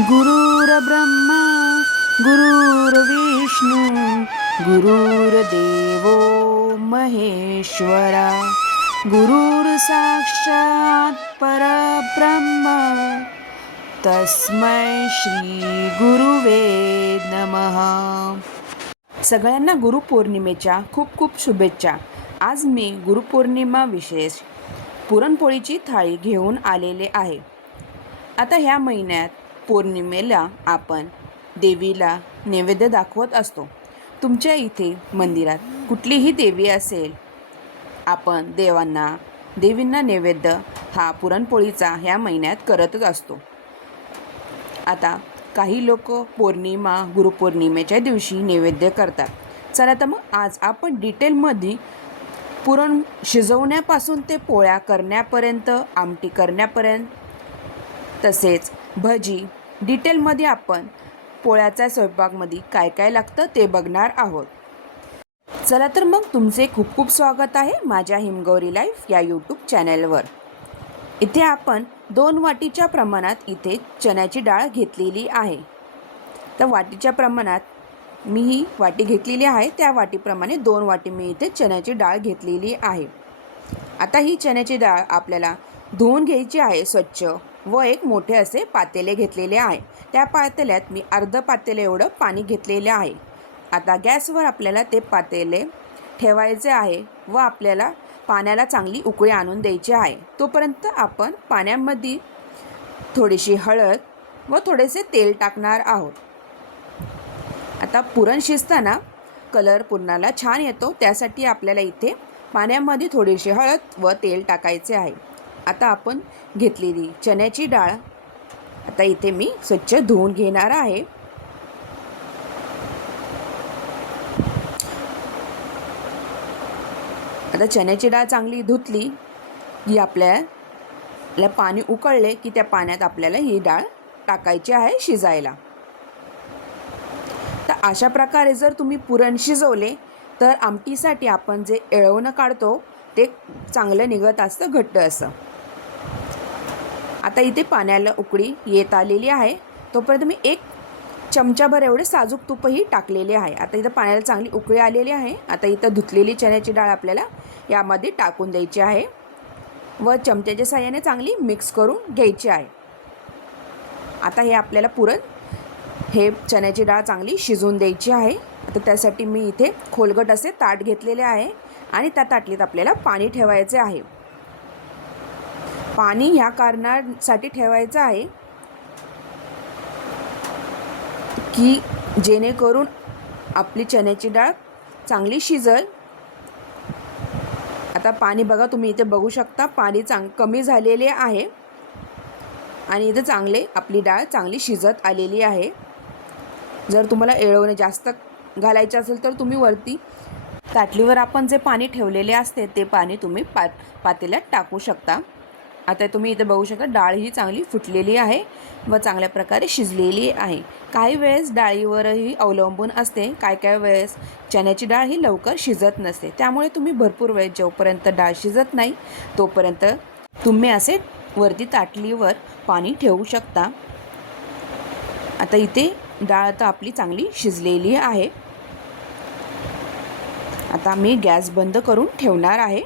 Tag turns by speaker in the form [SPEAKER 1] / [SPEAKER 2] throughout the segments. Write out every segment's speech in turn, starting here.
[SPEAKER 1] गुरुर्ब्रह्मा गुरुर्विष्णू गुरुर्देवो महेश्वरा गुरुर् साक्षात परब्रह्म तस्मै श्री गुरुवे नमः. सगळ्यांना गुरुपौर्णिमेच्या खूप खूप शुभेच्छा. आज मी गुरुपौर्णिमा विशेष पुरणपोळीची थाळी घेऊन आलेले आहे. आता ह्या महिन्यात पौर्णिमेला आपण देवीला नैवेद्य दाखवत असतो. तुमच्या इथे मंदिरात कुठलीही देवी असेल आपण देवांना देवींना नैवेद्य हा पुरणपोळीचा ह्या महिन्यात करतच असतो. आता काही लोक पौर्णिमा गुरुपौर्णिमेच्या दिवशी नैवेद्य करतात. चला तर मग आज आपण डिटेलमध्ये पुरण शिजवण्यापासून ते पोळ्या करण्यापर्यंत आमटी करण्यापर्यंत तसेच भजी. डिटेलमध्ये आपण पोळ्याच्या स्वयंपाकमध्ये काय काय लागतं ते बघणार आहोत. चला तर मग तुमचे खूप खूप स्वागत आहे माझ्या हिमगौरी लाईफ या यूट्यूब चॅनलवर. इथे आपण दोन वाटीच्या प्रमाणात इथे चण्याची डाळ घेतलेली आहे. तर वाटीच्या प्रमाणात मी ही वाटी घेतलेली आहे त्या वाटीप्रमाणे दोन वाटी मी इथे चण्याची डाळ घेतलेली आहे. आता ही चण्याची डाळ आपल्याला धुवून घ्यायची आहे स्वच्छ. व एक मोठे असे पातेले घेतलेले आहे. त्या पातेल्यात मी अर्ध पातेले एवढं पाणी घेतलेले आहे. आता गॅसवर आपल्याला ते पातेले ठेवायचे आहे व आपल्याला पाण्याला चांगली उकळी आणून द्यायची आहे. तोपर्यंत आपण पाण्यामध्ये थोडीशी हळद व थोडेसे तेल टाकणार आहोत. आता पुरण शिजताना कलर पुरणाला छान येतो. त्यासाठी आपल्याला इथे पाण्यामध्ये थोडीशी हळद व तेल टाकायचे आहे. आता आपण घेतलेली चण्याची डाळ. आता इथे मी स्वच्छ धुवून घेणार आहे. आता चण्याची डाळ चांगली धुतली की आपल्याला पाणी उकळले की त्या पाण्यात आपल्याला ही डाळ टाकायची आहे शिजायला. तर अशा प्रकारे जर तुम्ही पुरण शिजवले तर आमटीसाठी आपण जे एळवणं काढतो ते चांगलं निघत असतं घट्ट असं आता इथे पाण्याला उकळी येत आलेली आहे. तोपर्यंत मी एक चमचाभर एवढे साजूक तुपही टाकलेले आहे. आता इथं पाण्याला चांगली उकळी आलेली आहे. आता इथं धुतलेली चण्याची डाळ आपल्याला यामध्ये टाकून द्यायची आहे. व चमच्याच्या साह्याने चांगली मिक्स करून घ्यायची आहे. आता हे आपल्याला पुरण हे चण्याची डाळ चांगली शिजवून द्यायची आहे. आता त्यासाठी मी इथे खोलगट असे ताट घेतलेले आहे आणि त्या ताटलीत आपल्याला पाणी ठेवायचे आहे. पाणी ह्या कारणासाठी ठेवायचं आहे की जेणेकरून आपली चण्याची डाळ चांगली शिजल. आता पाणी बघा तुम्ही इथे बघू शकता पाणी चांग कमी झालेले आहे. आणि इथे चांगले आपली डाळ चांगली शिजत आलेली आहे. जर तुम्हाला एळवणे जास्त घालायचे असेल तर तुम्ही वरती ताटलीवर आपण जे पाणी ठेवलेले असते ते पाणी तुम्ही पा पातेल्यात टाकू शकता. आता तुम्ही इथे बघू शकता डाळ ही चांगली फुटलेली आहे व चांगल्या प्रकारे शिजलेली आहे. काही वेळेस डाळीवरही अवलंबून असते काय काय वेळेस चण्याची डाळ ही लवकर शिजत नसते. त्यामुळे तुम्ही भरपूर वेळ जोपर्यंत डाळ शिजत नाही तोपर्यंत तुम्ही असे वरती ताटलीवर पाणी ठेवू शकता. आता इथे डाळ तर आपली चांगली शिजलेली आहे. आता मी गॅस बंद करून ठेवणार आहे.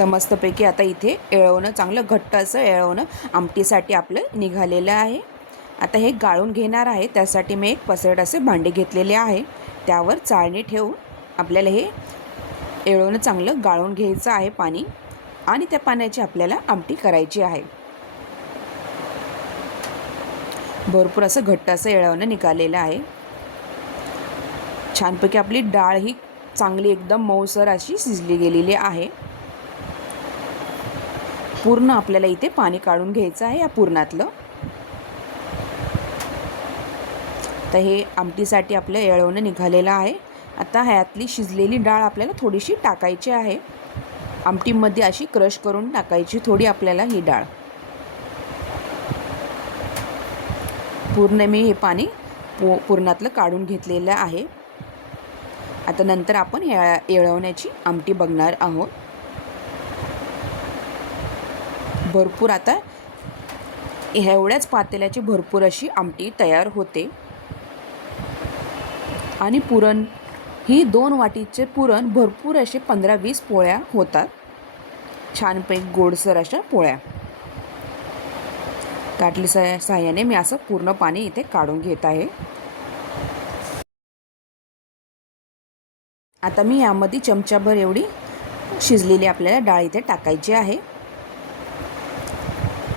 [SPEAKER 1] तर मस्तपैकी आता इथे येळवणं चांगलं घट्ट असं येळवणं आमटीसाठी आपलं निघालेलं आहे. आता हे गाळून घेणार आहे त्यासाठी मी एक पसरट असे भांडे घेतलेले आहे. त्यावर चाळणी ठेवून आपल्याला हे येळवणं चांगलं गाळून घ्यायचं आहे पाणी आणि त्या पाण्याची आपल्याला आमटी करायची आहे. भरपूर असं घट्ट असं येळवणं निघालेलं आहे. छानपैकी आपली डाळ ही चांगली एकदम मऊसर अशी शिजली गेलेली आहे. पूर्ण आपल्याला इथे पाणी काढून घ्यायचं आहे या पूर्णातलं. तर हे आमटीसाठी आपलं येळवणं निघालेलं आहे. आता ह्यातली शिजलेली डाळ आपल्याला थोडीशी टाकायची आहे. आमटीमध्ये अशी क्रश करून टाकायची थोडी आपल्याला ही डाळ. पूर्ण मी हे पाणी पु पूर्णातलं काढून घेतलेलं आहे. आता नंतर आपण हे येळवण्याची आमटी बघणार आहोत. भरपूर आता एवढ्याच पातेल्याची भरपूर अशी आमटी तयार होते. आणि पुरण ही दोन वाटीचे पुरण भरपूर असे पंधरा वीस पोळ्या होतात. छानपैकी गोडसर अशा पोळ्या. ताटली साह्याने मी असं पूर्ण पाणी इथे काढून घेत आहे. आता मी यामध्ये चमचाभर एवढी शिजलेली आपल्याला डाळ इथे टाकायची आहे.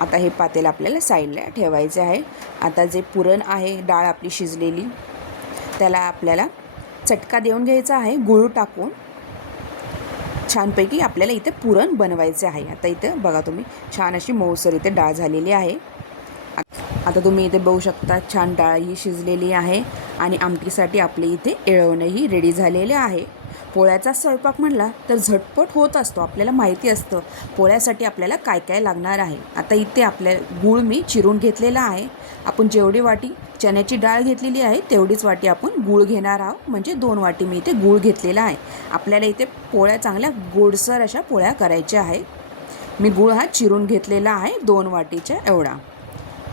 [SPEAKER 1] आता हे पातेल आपल्याला साईडला ठेवायचे आहे. आता जे पुरण आहे डाळ आपली शिजलेली त्याला आपल्याला चटका देऊन घ्यायचा आहे गुळ टाकून. छानपैकी आपल्याला इथे पुरण बनवायचे आहे. आता इथे बघा तुम्ही छान अशी मऊसर इथे डाळ झालेली आहे. आता तुम्ही इथे बघू शकता छान डाळ ही शिजलेली आहे आणि आमटीसाठी आपले इथे एळवणंही रेडी झालेले आहे. पोळ्याचा स्वयंपाक म्हणला तर झटपट होत असतो आपल्याला माहिती असतं पोळ्यासाठी आपल्याला काय काय लागणार आहे. आता इथे आपल्या गूळ मी चिरून घेतलेला आहे. आपण जेवढी वाटी चण्याची डाळ घेतलेली आहे तेवढीच वाटी आपण गूळ घेणार आहोत. म्हणजे दोन वाटी मी इथे गूळ घेतलेला आहे. आपल्याला इथे पोळ्या चांगल्या गोडसर अशा पोळ्या करायच्या आहे मी गूळ हा चिरून घेतलेला आहे दोन वाटीच्या एवढा.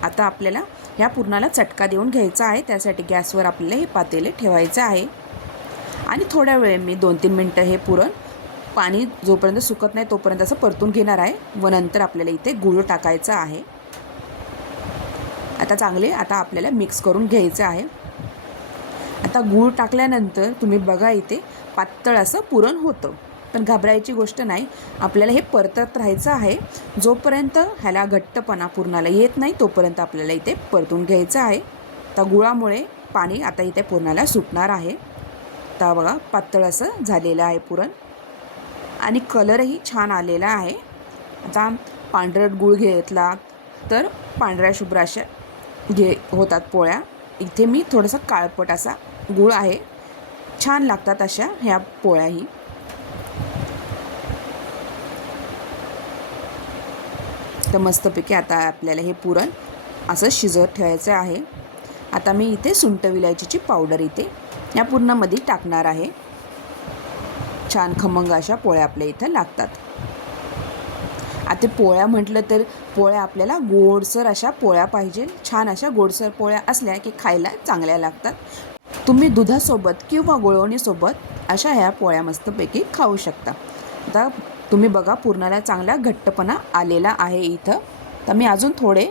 [SPEAKER 1] आता आपल्याला ह्या पुरणाला चटका देऊन घ्यायचा आहे. त्यासाठी गॅसवर आपल्याला हे पातेले ठेवायचं आहे. आणि थोड्या वेळ मी दोन तीन मिनटं हे पुरण पाणी जोपर्यंत सुकत नाही तोपर्यंत असं परतून घेणार आहे व नंतर आपल्याला इथे गूळ टाकायचा आहे. आता चांगले आता आपल्याला मिक्स करून घ्यायचं आहे. आता गूळ टाकल्यानंतर तुम्ही बघा इथे पातळ असं पुरण होतं. पण घाबरायची गोष्ट नाही आपल्याला हे परतत राहायचं आहे. जोपर्यंत ह्याला घट्टपणा पुरणाला येत नाही तोपर्यंत आपल्याला इथे परतून घ्यायचं आहे. तर गुळामुळे पाणी आता इथे पुरणाला सुटणार आहे. आता बघा पातळ असं झालेलं आहे पुरण. आणि कलरही छान आलेला आहे. आता पांढरट गूळ घेतला तर पांढऱ्या शुभ्र अशा घे होतात पोळ्या. इथे मी थोडंसं काळपट असा गूळ आहे. छान लागतात अशा ह्या पोळ्याही. तर मस्तपैकी आता आपल्याला हे पुरण असं शिजत ठेवायचं आहे. आता मी इथे सुंट विलायचीची पावडर इथे या पूर्णामध्ये टाकणार आहे. छान खमंग अशा पोळ्या आपल्या इथं लागतात. आता पोळ्या म्हटलं तर पोळ्या आपल्याला गोडसर अशा पोळ्या पाहिजे. छान अशा गोडसर पोळ्या असल्या की खायला चांगल्या लागतात. तुम्ही दुधासोबत किंवा गुळवणीसोबत अशा ह्या पोळ्या मस्तपैकी खाऊ शकता. आता तुम्ही बघा पूर्णाला चांगला घट्टपणा आलेला आहे इथं. तर मी अजून थोडे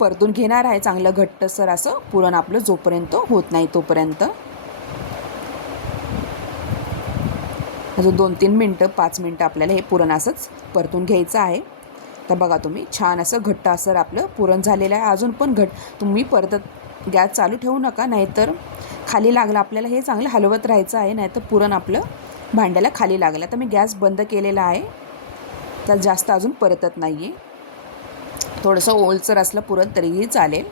[SPEAKER 1] परतून घेणार आहे चांगलं घट्टसर असं. पुरण आपलं जोपर्यंत होत नाही तोपर्यंत. अजून दोन तीन मिनटं पाच मिनटं आपल्याला हे पुरण असंच परतून घ्यायचं आहे. तर बघा तुम्ही छान असं घट्ट असं आपलं पुरण झालेलं आहे. अजून पण घट तुम्ही परतत गॅस चालू ठेवू नका नाहीतर खाली लागलं आपल्याला हे चांगलं हलवत राहायचं आहे नाहीतर पुरण आपलं भांड्याला खाली लागलं. तर मी गॅस बंद केलेला आहे. तर जास्त अजून परतत नाही आहे थोडंसं ओलसर असलं पुरण तरीही चालेल.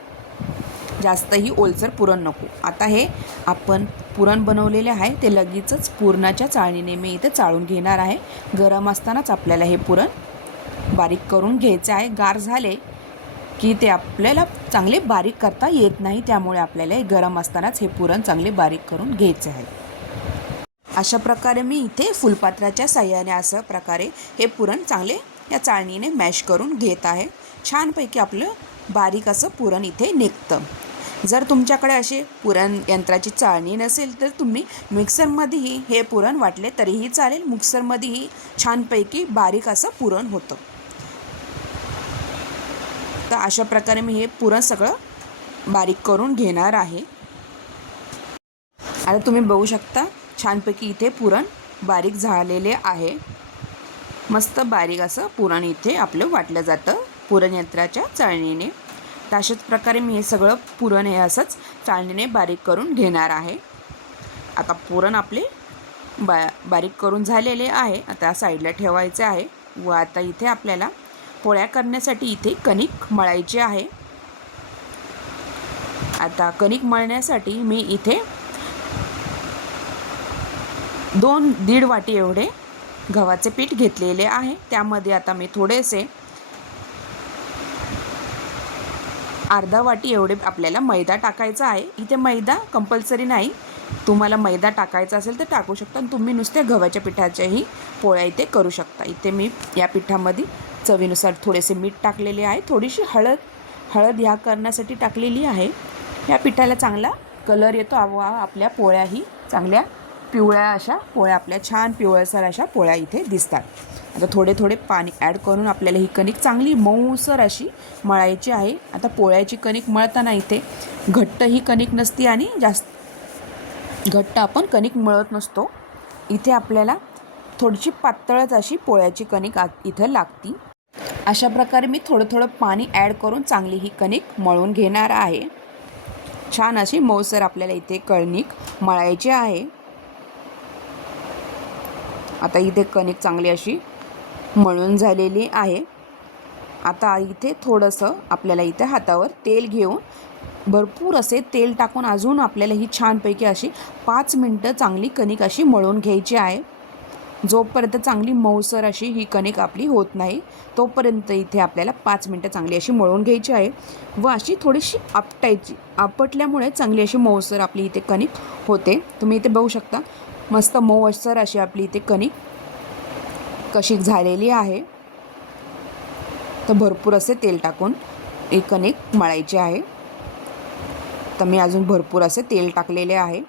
[SPEAKER 1] जास्तही ओलसर पुरण नको. आता हे आपण पुरण बनवलेले आहे ते लगेचच पुरणाच्या चाळणीने मी इथे चाळून घेणार आहे. गरम असतानाच आपल्याला हे पुरण बारीक करून घ्यायचं आहे. गार झाले की ते आपल्याला चांगले बारीक करता येत नाही त्यामुळे आपल्याला हे गरम असतानाच हे पुरण चांगले बारीक करून घ्यायचे आहे. अशा प्रकारे मी इथे फुलपात्राच्या साह्याने असं प्रकारे हे पुरण चांगले या चाळणीने मॅश करून घेत आहे. छानपैकी आपलं बारीक असं पुरण इथे निघतं. जर तुमच्याकडे असे पुरण यंत्राची चाळणी नसेल तर तुम्ही मिक्सरमध्येही हे पुरण वाटले तरीही चालेल. मिक्सरमध्येही छानपैकी बारीक असं पुरण होतं. तर अशा प्रकारे मी हे पुरण सगळं बारीक करून घेणार आहे. आता तुम्ही बघू शकता छानपैकी इथे पुरण बारीक झालेले आहे. मस्त बारीक असं पुरण इथे आपलं वाटलं जातं पुरणयंत्राच्या चाळणीने. तर अशाच प्रकारे मी हे सगळं पुरण हे असंच चाळणीने बारीक करून घेणार आहे. आता पुरण आपले बा बारीक करून झालेले आहे. आता साईडला ठेवायचे आहे व आता इथे आपल्याला पोळ्या करण्यासाठी इथे कणिक मळायची आहे. आता कणिक मळण्यासाठी मी इथे दोन दीड वाटी एवढे गव्हाचे पीठ घेतलेले आहे. त्यामध्ये आता मी थोडेसे अर्धा वाटी एवढे आपल्याला मैदा टाकायचा आहे. इथे मैदा कंपल्सरी नाही. तुम्हाला मैदा टाकायचा असेल तर टाकू शकता. आणि तुम्ही नुसत्या गव्हाच्या पिठाच्याही पोळ्या इथे करू शकता. इथे मी या पिठामध्ये चवीनुसार थोडेसे मीठ टाकलेले आहे. थोडीशी हळद हळद ह्या करण्यासाठी टाकलेली आहे. या पिठाला चांगला कलर येतो. आवा आपल्या पोळ्याही चांगल्या पिवळ्या अशा पोळ्या आपल्या छान पिवळसर अशा पोळ्या इथे दिसतात. आता थोडे थोडे पाणी ॲड करून आपल्याला ही कणिक चांगली मऊसर अशी मळायची आहे. आता पोळ्याची कणिक मळताना इथे घट्ट ही कणिक नसती आणि जास्त घट्ट आपण कणिक मळत नसतो. इथे आपल्याला थोडीशी पातळच अशी पोळ्याची कणिक आ इथं लागती. अशा प्रकारे मी थोडं थोडं पाणी ॲड करून चांगली ही कणिक मळून घेणार आहे. छान अशी मऊसर आपल्याला इथे कणिक मळायची आहे. आता इथे कणिक चांगली अशी मळून झालेली आहे. आता इथे थोडंसं आपल्याला इथे हातावर तेल घेऊन भरपूर असे तेल टाकून अजून आपल्याला ही छानपैकी अशी पाच मिनटं चांगली कणिक अशी मळून घ्यायची आहे. जोपर्यंत चांगली मऊसर अशी ही कणिक आपली होत नाही तोपर्यंत इथे आपल्याला पाच मिनटं चांगली अशी मळून घ्यायची आहे व अशी थोडीशी आपटायची आपटल्यामुळे चांगली अशी मऊसर आपली इथे कणिक होते. तुम्ही इथे बघू शकता मस्त मऊसर अशी आपली इथे कणिक कशी झालेली आहे. तर भरपूर असे तेल टाकून एक कणिक मळायचे आहे. तर मी अजून भरपूर असे तेल टाकलेले आहे.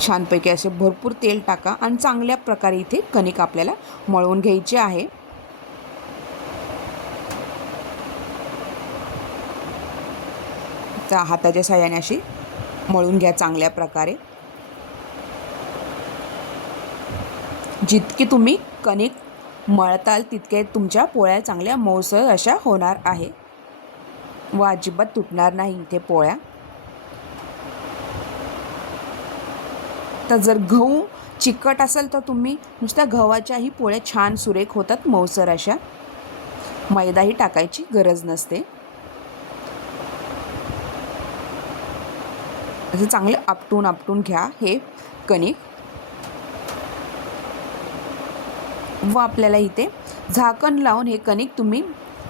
[SPEAKER 1] छानपैकी असे भरपूर तेल टाका आणि चांगल्या प्रकारे इथे कणिक आपल्याला मळवून घ्यायची आहे. त्या हाताच्या साह्याने अशी मळून घ्या चांगल्या प्रकारे. जितकी तुम्ही कणिक मळताल तितके तुमच्या पोळ्या चांगल्या मऊसळ अशा होणार आहे. व अजिबात तुटणार नाही इथे पोळ्या. तर जर गहू चिकट असेल तर तुम्ही नुसत्या गव्हाच्याही पोळ्या छान सुरेख होतात मऊसर अशा. मैदाही टाकायची गरज नसते. असं चांगलं आपटून आपटून घ्या हे कणिक. व आपल्याला इथे. झाकण लावून हे कणिक तुम्ही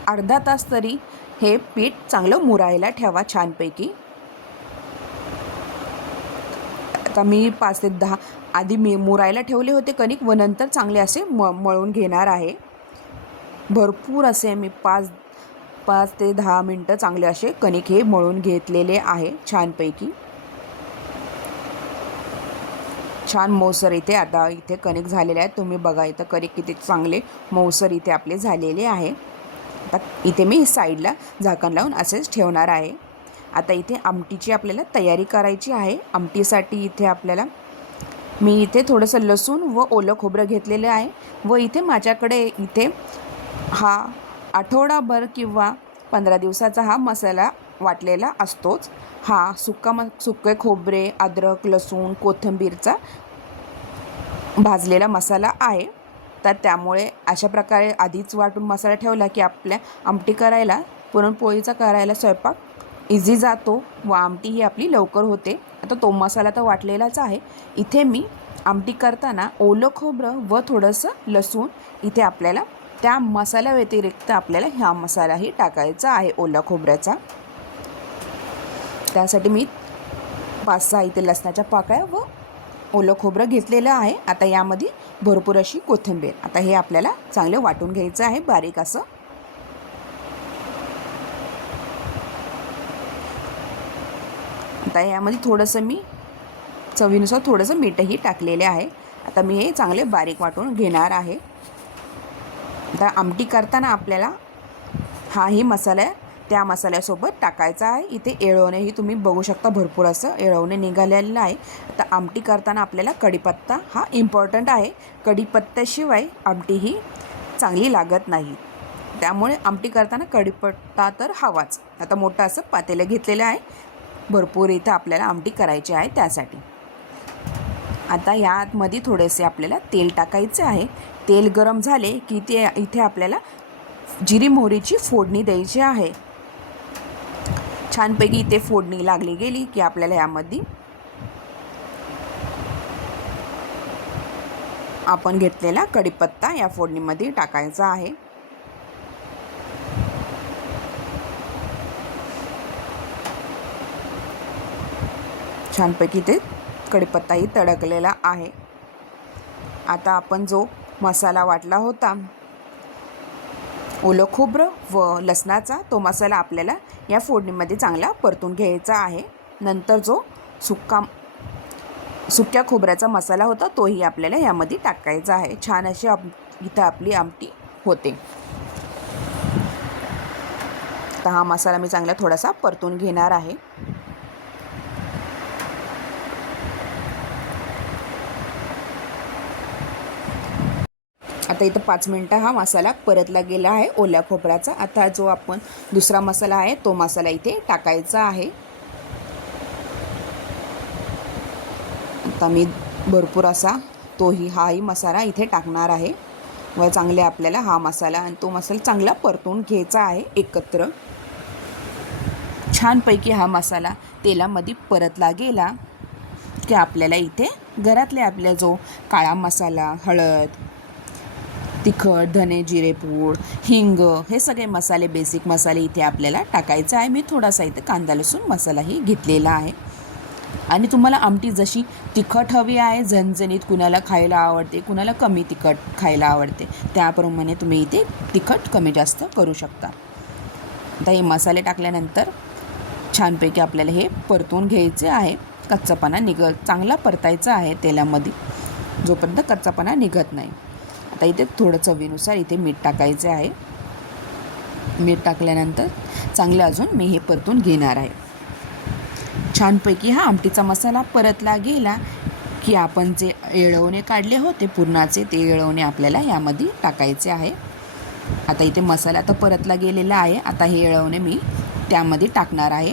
[SPEAKER 1] अर्धा तास तरी हे पीठ चांगलं मुरायला ठेवा छानपैकी. आता मी पाच ते दहा आधी मी मुरायला ठेवले होते कणिक व नंतर चांगले असे म मळून घेणार आहे. भरपूर असे मी पाच पाच ते दहा मिनटं चांगले असे कणिक हे मळून घेतलेले आहे छानपैकी. छान मौसर इथे आता इथे कनेक्ट झालेले आहेत. तुम्ही बघा इथं कनेक्ट किती चांगले मौसर इथे आपले झालेले आहे. आता इथे मी साईडला झाकण लावून असेच ठेवणार आहे. आता इथे आमटीची आपल्याला तयारी करायची आहे. आमटीसाठी इथे आपल्याला मी इथे थोडंसं लसूण व ओलं खोबरं घेतलेलं आहे व इथे माझ्याकडे इथे हा आठवडाभर किंवा पंधरा दिवसाचा हा मसाला वाटलेला असतोच. हा सुक्का म सुके खोबरे अद्रक लसूण कोथिंबीरचा भाजलेला मसाला आहे. तर त्यामुळे अशा प्रकारे आधीच वाटून मसाला ठेवला की आपल्या आमटी करायला पुरणपोळीचा करायला स्वयंपाक इझी जातो व आमटी ही आपली लवकर होते. आता तो मसाला तर वाटलेलाच आहे. इथे मी आमटी करताना ओलं खोबरं व थोडंसं लसूण इथे आपल्याला त्या मसाल्या व्यतिरिक्त आपल्याला ह्या मसालाही टाकायचा आहे ओला खोबऱ्याचा. त्यासाठी मी पाच सहा इथे लसणाच्या पाकळ्या व ओलं खोबरं घेतलेलं आहे. आता यामध्ये भरपूर अशी कोथिंबीर. आता हे आपल्याला चांगलं वाटून घ्यायचं आहे बारीक असं. आता यामध्ये थोडंसं मी चवीनुसार थोडंसं मीठही टाकलेले आहे. आता मी हे चांगले बारीक वाटून घेणार आहे. आता आमटी करताना आपल्याला हाही मसाला त्या मसाल्यासोबत टाकायचा आहे. इथे येळवणेही तुम्ही बघू शकता भरपूर असं. येळवणे निघालेलं आहे आता आमटी करताना आपल्याला कढीपत्ता हा इम्पॉर्टंट आहे. कढीपत्त्याशिवाय आमटी ही चांगली लागत नाही. त्यामुळे आमटी करताना कढीपत्ता तर हवाच. आता मोठं असं पातेलं घेतलेलं आहे. भरपूर इथं आपल्याला आमटी करायची आहे त्यासाठी. आता यामध्ये थोडेसे आपल्याला तेल टाकायचे आहे. तेल गरम झाले की ते इथे आपल्याला जिरी मोहरीची फोडणी द्यायची आहे. छानपैकी इथे फोडणी लागली गेली की आपल्याला यामध्ये आपण घेतलेला कढीपत्ता या फोडणीमध्ये टाकायचा आहे. छानपैकी ते कढीपत्ताही तडकलेला आहे. आता आपण जो मसाला वाटला होता ओलं खोबरं व लसणाचा तो मसाला आपल्याला या फोडणीमध्ये चांगला परतून घ्यायचा आहे. नंतर जो सुक्का सुक्या खोबऱ्याचा मसाला होता तोही आपल्याला यामध्ये टाकायचा आहे. छान अशी आप इथं आपली आमटी होते. तर हा मसाला मी चांगला थोडासा परतून घेणार आहे. आता इथं पाच मिनटं हा मसाला परतला गेला आहे ओल्या खोबऱ्याचा. आता जो आपण दुसरा मसाला आहे तो मसाला इथे टाकायचा आहे. आता मी भरपूर असा तोही हाही मसाला इथे टाकणार आहे. व चांगले आपल्याला हा मसाला आणि तो मसाला चांगला परतून घ्यायचा आहे एकत्र. छानपैकी हा मसाला तेलामध्ये परतला गेला की आपल्याला इथे घरातले आपल्या जो काळा मसाला हळद तिखट धने जिरेपूड हिंग हे सगळे मसाले बेसिक मसाले इथे आपल्याला टाकायचे आहे. मी थोडासा इथे कांदा लसूण मसालाही घेतलेला आहे. आणि तुम्हाला आमटी जशी तिखट हवी आहे झणझणीत कुणाला खायला आवडते कुणाला कमी तिखट खायला आवडते त्याप्रमाणे तुम्ही इथे तिखट कमी जास्त करू शकता. आता हे मसाले टाकल्यानंतर छानपैकी आपल्याला हे परतून घ्यायचे आहे. कच्चापणा निघत चांगला परतायचा आहे तेलामध्ये जोपर्यंत कच्चापणा निघत नाही. आता इथे थोडं चवीनुसार इथे मीठ टाकायचे आहे. मीठ टाकल्यानंतर चांगलं अजून मी हे परतून घेणार आहे. छानपैकी हा आमटीचा मसाला परतला गेला की आपण जे येळवणे काढले होते पुरणाचे ते येळवणे आपल्याला यामध्ये टाकायचे आहे. आता इथे मसाला तर परतला गेलेला आहे. आता हे येळवणे मी त्यामध्ये टाकणार आहे.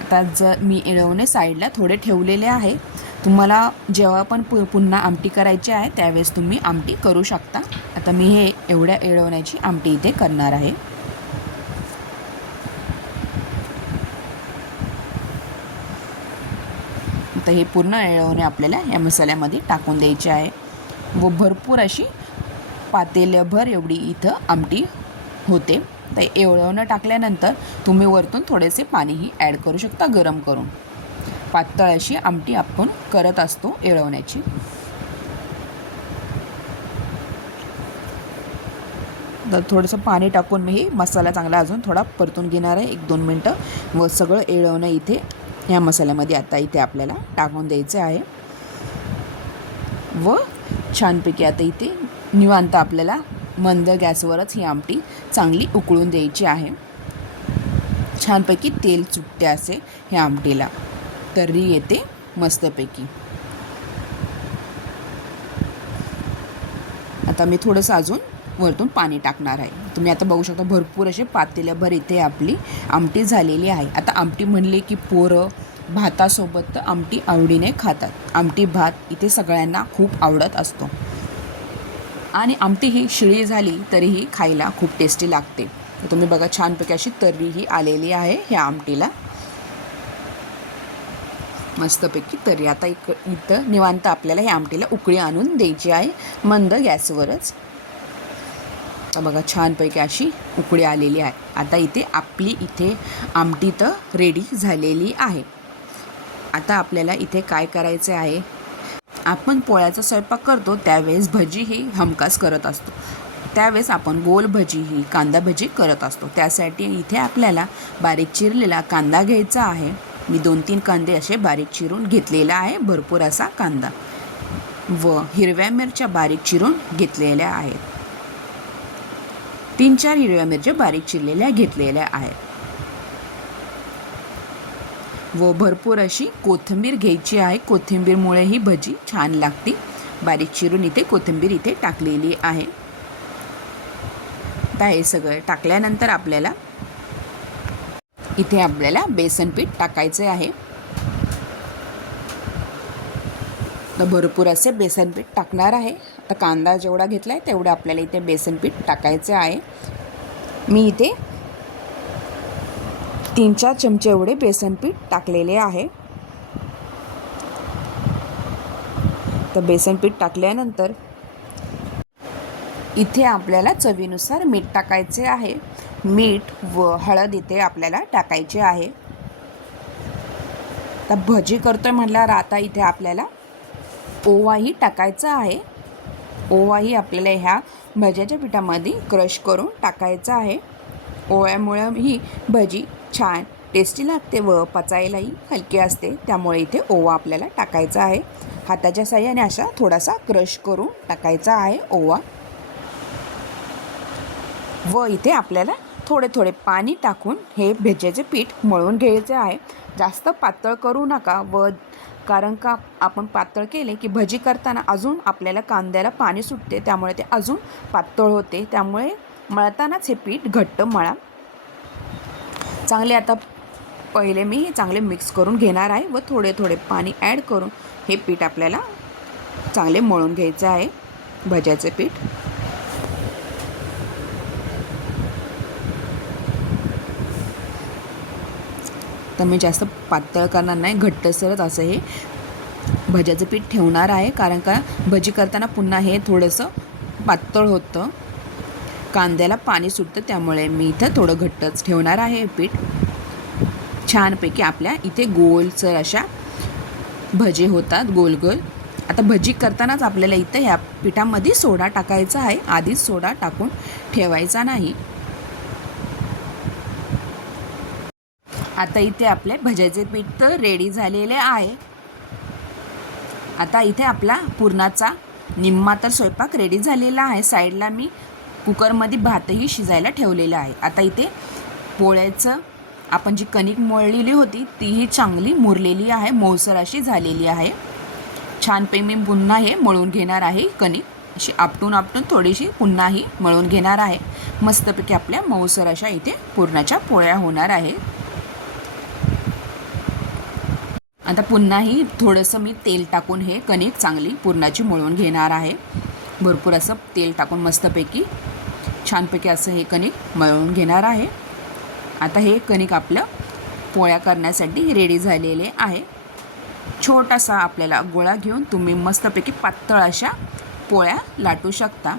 [SPEAKER 1] आता जर मी येळवणे साईडला थोडे ठेवलेले आहे. तुम्हाला जेव्हा पण पु पुन्हा आमटी करायची आहे त्यावेळेस तुम्ही आमटी करू शकता. आता मी हे एवढ्या येळवण्याची आमटी इथे करणार आहे. आता हे पूर्ण एळवणे आपल्याला या मसाल्यामध्ये टाकून द्यायचे आहे. व भरपूर अशी पातेल्याभर एवढी इथं आमटी होते. तर एवढवणं टाकल्यानंतर तुम्ही वरतून थोडेसे पाणीही ॲड करू शकता गरम करून. पातळ अशी आमटी आपण करत असतो एळवण्याची तर थोडंसं पाणी टाकून मी हे मसाला चांगला अजून थोडा परतून घेणार आहे. एक दोन मिनटं व सगळं एळवणं इथे ह्या मसाल्यामध्ये आता इथे आपल्याला टाकून द्यायचं आहे. व छानपैकी आता इथे निवांत आपल्याला मंद गॅसवरच ही आमटी चांगली उकळून द्यायची आहे. छानपैकी तेल चुकते असे ह्या आमटीला. तर्री येते मस्तपैकी. आता मी थोडंसं अजून वरतून पाणी टाकणार आहे. तुम्ही आता बघू शकता भरपूर असे पातेल्याभर इथे आपली आमटी झालेली आहे. आता आमटी म्हणले की पोरं भातासोबत तर आमटी आवडीने खातात. आमटी भात इथे सगळ्यांना खूप आवडत असतो. आणि आमटी ही शिळी झाली तरीही खायला खूप टेस्टी लागते. तर तुम्ही बघा छानपैकी अशी तर्रीही आलेली आहे ह्या आमटीला. मस्तपैकी. तरी आता इक इथं निवांत आपल्याला ह्या आमटीला उकळी आणून द्यायची आहे. मंद गॅसवरच. बघा छानपैकी अशी उकळी आलेली आहे. आता इथे आपली इथे आमटी तर रेडी झालेली आहे. आता आपल्याला इथे काय करायचे आहे? आपण पोळ्याचा स्वयंपाक करतो त्यावेळेस भजी ही हमखास करत असतो. त्यावेळेस आपण गोल भजी ही कांदा भजी करत असतो. त्यासाठी इथे आपल्याला बारीक चिरलेला कांदा घ्यायचा आहे. मी दोन तीन कांदे असे बारीक चिरून घेतलेला आहे भरपूर असा कांदा. व हिरव्या मिरच्या बारीक चिरून घेतलेल्या आहेत. तीन चार हिरव्या मिरच्या बारीक चिरलेल्या घेतलेल्या आहेत. व भरपूर अशी कोथिंबीर घ्यायची आहे. कोथिंबीरमुळे ही भजी छान लागते. बारीक चिरून इथे कोथिंबीर इथे टाकलेली आहे. आता हे सगळं टाकल्यानंतर आपल्याला इथे आपल्याला बेसन पीठ टाकायचे आहे. तर भरपूर असे बेसन पीठ टाकणार आहे. आता कांदा जेवढा घेतला आहे तेवढं आपल्याला इथे बेसन पीठ टाकायचे आहे. मी इथे तीन चार चमचे एवढे बेसन पीठ टाकलेले आहे. तर बेसन पीठ टाकल्यानंतर इथे आपल्याला चवीनुसार मीठ टाकायचे आहे. मीठ व हळद इथे आपल्याला टाकायचे आहे. आता भजी करतोय म्हटल्यावर आता इथे आपल्याला ओवाही टाकायचा आहे. ओवाही आपल्याला ह्या भज्याच्या पिठामध्ये क्रश करून टाकायचं आहे. ओव्यामुळं ही भजी छान टेस्टी लागते व पचायलाही हलकी असते. त्यामुळे इथे ओवा आपल्याला टाकायचा आहे. हाताच्या साह्याने असा थोडासा क्रश करून टाकायचा आहे ओवा. व इथे आपल्याला थोडे थोडे पाणी टाकून हे भेजेचे पीठ मळून घ्यायचे आहे. जास्त पातळ करू नका व कारण का आपण पातळ केले की भजी करताना अजून आपल्याला कांद्याला पाणी सुटते त्यामुळे ते अजून पातळ होते. त्यामुळे मळतानाच हे पीठ घट्ट मळा. चांगले आता पहिले मी हे चांगले मिक्स करून घेणार आहे व थोडे थोडे पाणी ॲड करून हे पीठ आपल्याला चांगले मळून घ्यायचं आहे. भज्याचे पीठ तर मी जास्त पातळ करणार नाही घट्टसरच असं हे भज्याचं पीठ ठेवणार आहे. कारण का भजी करताना पुन्हा हे थोडंसं पातळ होतं. कांद्याला पाणी सुटतं त्यामुळे मी इथं थोडं घट्टच ठेवणार आहे हे पीठ. छानपैकी आपल्या इथे गोलसर अशा भजे होतात गोल गोल. आता भजी करतानाच आपल्याला इथं ह्या पिठामध्ये सोडा टाकायचा आहे. आधीच सोडा टाकून ठेवायचा नाही. आता इथे आपले भज्याचे पीठ तर रेडी झालेले आहे. आता इथे आपला पुरणाचा निम्मा तर स्वयंपाक रेडी झालेला आहे. साईडला मी कुकरमध्ये भातही शिजायला ठेवलेला आहे. आता इथे पोळ्याचं आपण जी कणिक मळलेली होती तीही चांगली मुरलेली आहे. मौसर अशी झालेली आहे. छानपैकी मी पुन्हा हे मळून घेणार आहे. कणिक अशी आपटून आपटून थोडीशी पुन्हाही मळून घेणार आहे. मस्तपैकी आपल्या मौसर अशा इथे पुरणाच्या पोळ्या होणार आहेत. आता पुन्हाही थोडंसं मी तेल टाकून हे कणिक चांगली पुरणाची मळून घेणार आहे. भरपूर असं तेल टाकून मस्तपैकी छानपैकी असं हे कणिक मळून घेणार आहे. आता हे कणिक आपलं पोळ्या करण्यासाठी रेडी झालेले आहे. छोटासा आपल्याला गोळा घेऊन तुम्ही मस्तपैकी पातळ अशा पोळ्या लाटू शकता.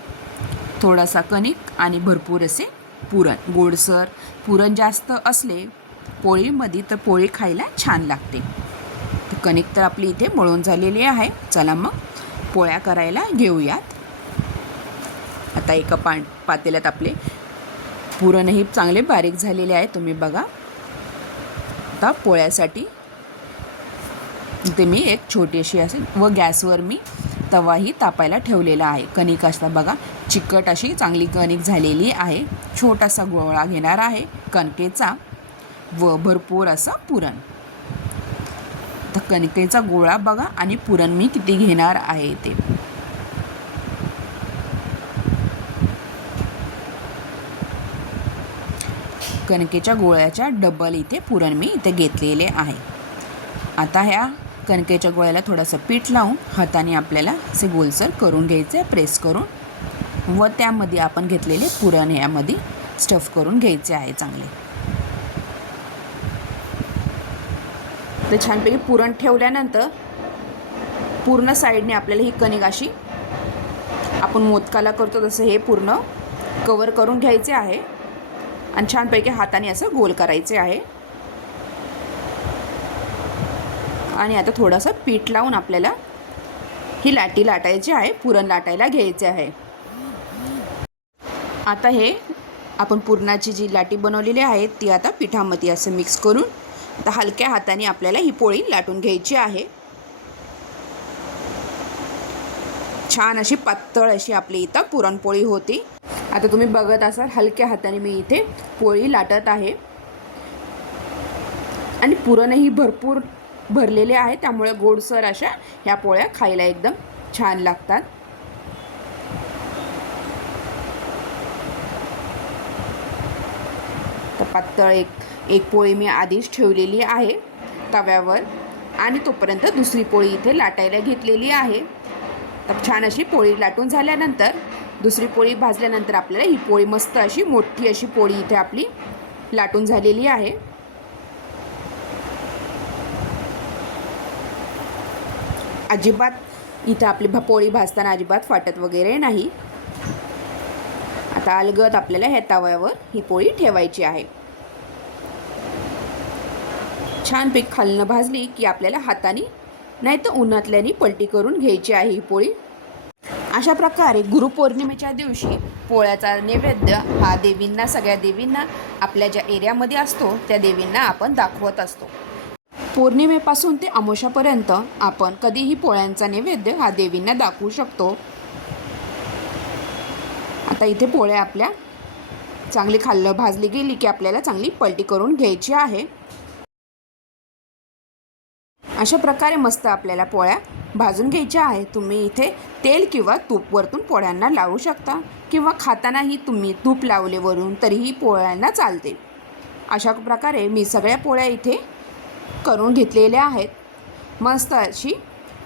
[SPEAKER 1] थोडासा कणिक आणि भरपूर असे पुरण गोडसर पुरण जास्त असले पोळीमध्ये तर पोळी खायला छान लागते. कणिक तर आपली इथे मळून झालेली आहे. चला मग पोळ्या करायला घेऊयात. आता एका पा पातेल्यात आपले पुरणही चांगले बारीक झालेले आहे. तुम्ही बघा. आता पोळ्यासाठी इथे मी एक छोटीशी असेल व गॅसवर मी तवाही तापायला ठेवलेला आहे. कणिक असता बघा चिकट अशी चांगली कणिक झालेली आहे. छोटासा गोळा घेणार आहे कणकेचा व भरपूर असं पुरण. आता कणकेचा गोळा बघा आणि पुरण मी किती घेणार आहे ते. कणकेच्या गोळ्याच्या डबल इथे पुरण मी इथे घेतलेले आहे. आता ह्या कणकेच्या गोळ्याला थोडंसं पीठ लावून हाताने आपल्याला असे गोलसर करून घ्यायचे प्रेस करून. व त्यामध्ये आपण घेतलेले पुरण यामध्ये स्टफ करून घ्यायचे आहे चांगले. तर छानपैकी पुरण ठेवल्यानंतर पूर्ण साईडने आपल्याला ही कणिक अशी आपण मोदकाला करतो तसं हे पूर्ण कवर करून घ्यायचे आहे. आणि छानपैकी हाताने असं गोल करायचे आहे. आणि आता थोडंसं पीठ लावून आपल्याला ही लाटी लाटायची आहे पुरण लाटायला घ्यायचे आहे. आता हे आपण पुरणाची जी लाटी बनवलेली आहे ती आता पिठामध्ये असं मिक्स करून आता हलक्या हाताने आपल्याला ही पोळी लाटून घ्यायची आहे. छान अशी पातळ अशी आपली इथं पुरणपोळी होती. आता तुम्ही बघत असाल हलक्या हाताने मी इथे पोळी लाटत आहे. आणि पुरणही भरपूर भरलेले आहे त्यामुळे गोडसर अशा ह्या पोळ्या खायला एकदम छान लागतात. तर पातळ एक एक पोळी मी आधीच ठेवलेली आहे तव्यावर आणि तोपर्यंत दुसरी पोळी इथे लाटायला घेतलेली आहे. तर छान अशी पोळी लाटून झाल्यानंतर दुसरी पोळी भाजल्यानंतर आपल्याला ही पोळी मस्त अशी मोठी अशी पोळी इथे आपली लाटून झालेली आहे. अजिबात इथं आपली भा पोळी भाजताना अजिबात फाटत वगैरे नाही. आता अलगद आपल्याला ह्या तव्यावर ही पोळी ठेवायची आहे. छान पीक खालनं भाजली की आपल्याला हाताने नाही तर उन्हातल्याने पलटी करून घ्यायची आहे ही पोळी. अशा प्रकारे गुरुपौर्णिमेच्या दिवशी पोळ्याचा नैवेद्य हा देवींना सगळ्या देवींना आपल्या ज्या एरियामध्ये असतो त्या देवींना आपण दाखवत असतो. पौर्णिमेपासून ते अमोशापर्यंत आपण कधीही पोळ्यांचा नैवेद्य हा देवींना दाखवू शकतो. आता इथे पोळ्या आपल्या चांगली खाल्लं भाजली गेली की आपल्याला चांगली पलटी करून घ्यायची आहे. अशा प्रकारे मस्त आपल्याला पोळ्या भाजून घ्यायच्या आहे तुम्ही इथे तेल किंवा तूप वरतून पोळ्यांना लावू शकता किंवा खातानाही तुम्ही तूप लावले वरून तरीही पोळ्यांना चालते. अशा प्रकारे मी सगळ्या पोळ्या इथे करून घेतलेल्या आहेत. मस्त अशी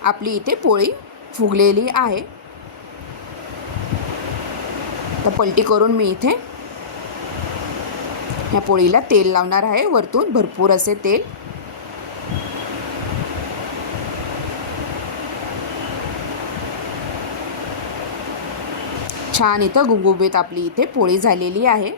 [SPEAKER 1] आपली इथे पोळी फुगलेली आहे. तर पलटी करून मी इथे या पोळीला तेल लावणार आहे. वरतून भरपूर असे तेल छान इथं गुबगुबीत आपली इथे पोळी झालेली आहे.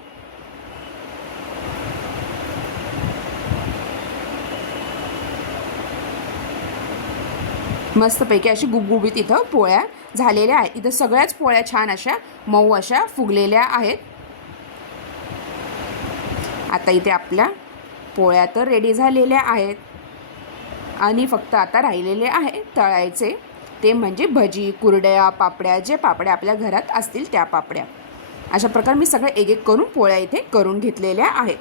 [SPEAKER 1] मस्तपैकी अशी गुबगुबीत इथं पोळ्या झालेल्या आहेत. इथं सगळ्याच पोळ्या छान अशा मऊ अशा फुगलेल्या आहेत. आता इथे आपल्या पोळ्या तर रेडी झालेल्या आहेत. आणि फक्त आता राहिलेले आहे तळायचे. ते म्हणजे भजी कुरड्या पापड्या जे पापड्या आपल्या घरात असतील त्या पापड्या. अशा प्रकारे मी सगळे एक एक करून पोळ्या इथे करून घेतलेल्या आहेत.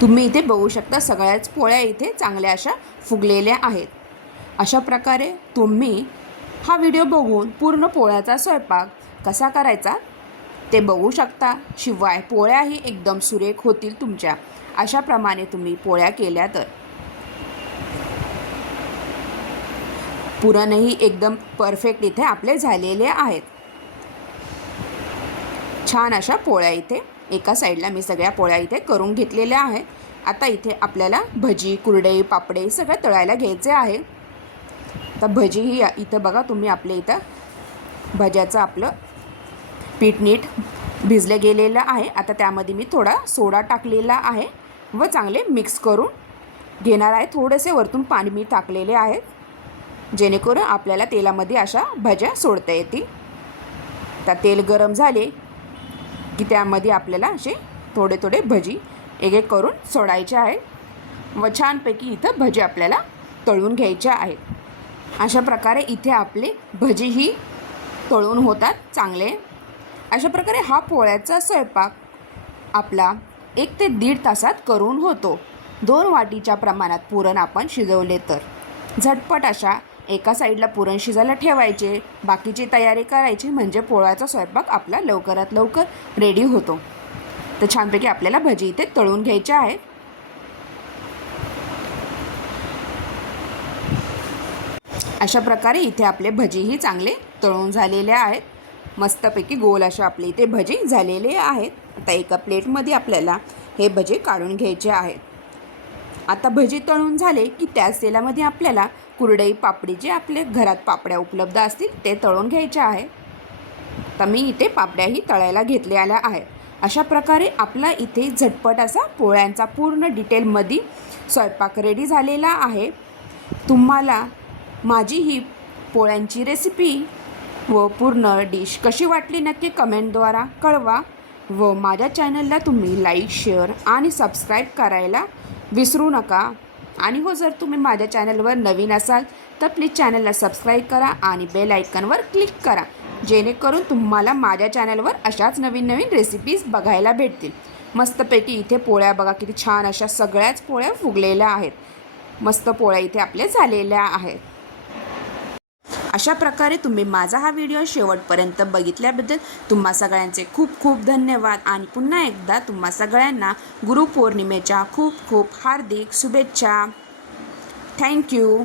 [SPEAKER 1] तुम्ही इथे बघू शकता सगळ्याच पोळ्या इथे चांगल्या अशा फुगलेल्या आहेत. अशा प्रकारे तुम्ही हा व्हिडिओ बघून पूर्ण पोळ्याचा स्वयंपाक कसा करायचा ते बघू शकता. शिवाय पोळ्याही एकदम सुरेख होतील तुमच्या. अशाप्रमाणे तुम्ही पोळ्या केल्या तर. पुरणही एकदम परफेक्ट इथे आपले झालेले आहेत. छान अशा पोळ्या इथे एका साईडला मी सगळ्या पोळ्या इथे करून घेतलेल्या आहेत. आता इथे आपल्याला भजी कुरडे पापडे सगळं तळायला घ्यायचे आहे. तर भजीही इथं बघा तुम्ही आपल्या इथं भज्याचं आपलं पीठ नीट भिजलं गेलेलं आहे. आता त्यामध्ये मी थोडा सोडा टाकलेला आहे व चांगले मिक्स करून घेणार आहे. थोडेसे वरतून पाणी मी टाकलेले आहेत. जेणेकरून आपल्याला तेलामध्ये अशा भज्या सोडता येतील. तर तेल गरम झाले की त्यामध्ये आपल्याला असे थोडे थोडे भजी एक एक करून सोडायचे आहे व छानपैकी इथं भजी आपल्याला तळून घ्यायच्या आहेत. अशा प्रकारे इथे आपले भजीही तळून होतात चांगले. अशा प्रकारे हा पोळ्याचा स्वयंपाक आपला एक ते दीड तासात करून होतो. दोन वाटीच्या प्रमाणात पुरण आपण शिजवले तर. झटपट अशा एका साईडला पुरण शिजायला ठेवायचे बाकीची तयारी करायची म्हणजे पोळ्याचा स्वयंपाक आपला लवकरात लवकर रेडी होतो. तर छानपैकी आपल्याला भजी इथे तळून घ्यायचे आहेत. अशा प्रकारे इथे आपले भजीही चांगले तळून झालेले आहेत. मस्तपैकी गोल अशा आपले इथे भजी झालेले आहेत. आता एका प्लेटमध्ये आपल्याला हे भजे काढून घ्यायचे आहेत. आता भजी तळून झाले की त्याच तेलामध्ये आपल्याला कुरडई पापडी जे आपले घरात पापड्या उपलब्ध असतील ते तळून घ्यायचे आहे. तर मी इथे पापड्याही तळायला घेतलेल्या आहेत. अशा प्रकारे आपला इथे झटपट असा पोळ्यांचा पूर्ण डिटेलमध्ये स्वयंपाक रेडी झालेला आहे. तुम्हाला माझी ही पोळ्यांची रेसिपी व पूर्ण डिश कशी वाटली नक्की कमेंटद्वारा कळवा व माझ्या चॅनलला तुम्ही लाईक शेअर आणि सबस्क्राईब करायला विसरू नका. आणि हो जर तुम्ही माझ्या चॅनलवर नवीन असाल तर प्लीज चॅनलला सबस्क्राईब करा आणि बेल आयकनवर क्लिक करा. जेणेकरून तुम्हाला माझ्या चॅनलवर अशाच नवीन नवीन रेसिपीज बघायला भेटतील. मस्तपैकी इथे पोळ्या बघा किती छान अशा सगळ्याच पोळ्या फुगलेल्या आहेत. मस्त पोळ्या इथे आपल्या झालेल्या आहेत. अशा प्रकारे तुम्ही माझा हा व्हिडिओ शेवटपर्यंत बघितल्याबद्दल तुम्हा सगळ्यांचे खूप खूप धन्यवाद. आणि पुन्हा एकदा तुम्हा सगळ्यांना गुरुपौर्णिमेच्या खूप खूप हार्दिक शुभेच्छा. थँक्यू